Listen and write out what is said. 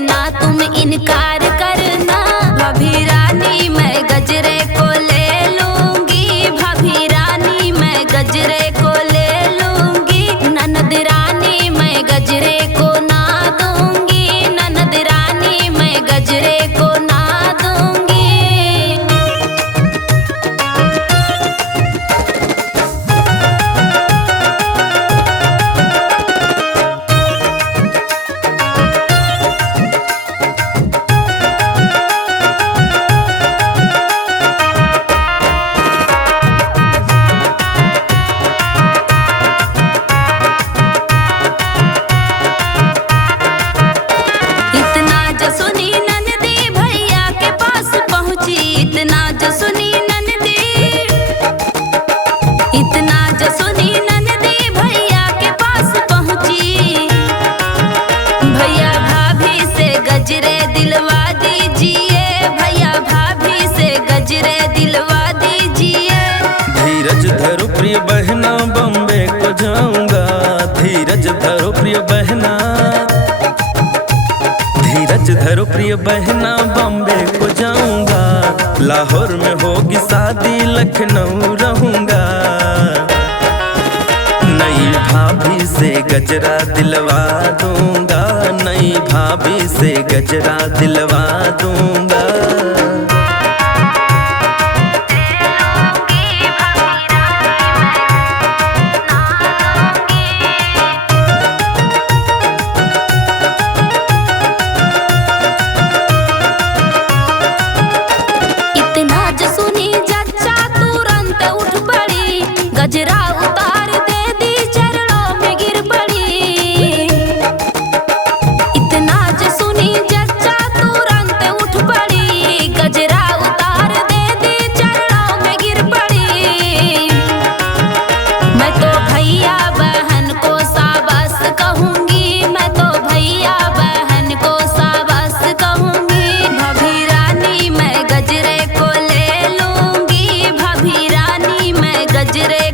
ना तुम इनकार करना। भाभी रानी मैं गजरे को ले लूंगी, भाभी रानी मैं गजरे को ले लूंगी। ननद रानी मैं गजरे को ना दूंगी, ननद रानी मैं गजरे को ना दूंगी। इतना जो सुनी ननदी भैया के पास पहुंची, इतना जो सुनी ननदी, इतना जो सुनी ननदी भैया के पास पहुंची। भैया भाभी से गजरे दिलवा दीजिए, भैया भाभी से गजरे दिलवा दीजिए। धीरज धरो प्रिय बहना बॉम्बे को जाऊंगा, धीरज धरो प्रिय बहना, धीरज धरो प्रिय बहना बॉम्बे को जाऊंगा। लाहौर में होगी शादी लखनऊ रहूंगा। नई भाभी से गजरा दिलवा दूंगा, नई भाभी से गजरा दिलवा दूंगा। इतना जो सुनी जच्चा तुरंत उठ पड़ी, गजरा उतार दे दी चरणों में गिर पड़ी। इतना जो सुनी जच्चा तुरंत उठ पड़ी, गजरा उतार दे दी चरणों में गिर पड़ी। मैं तो भैया बहन को शाबाश कहूंगी, मैं तो भैया बहन को शाबाश कहूंगी। भाभी रानी मैं गजरे को ले लूंगी, भाभी रानी मैं गजरे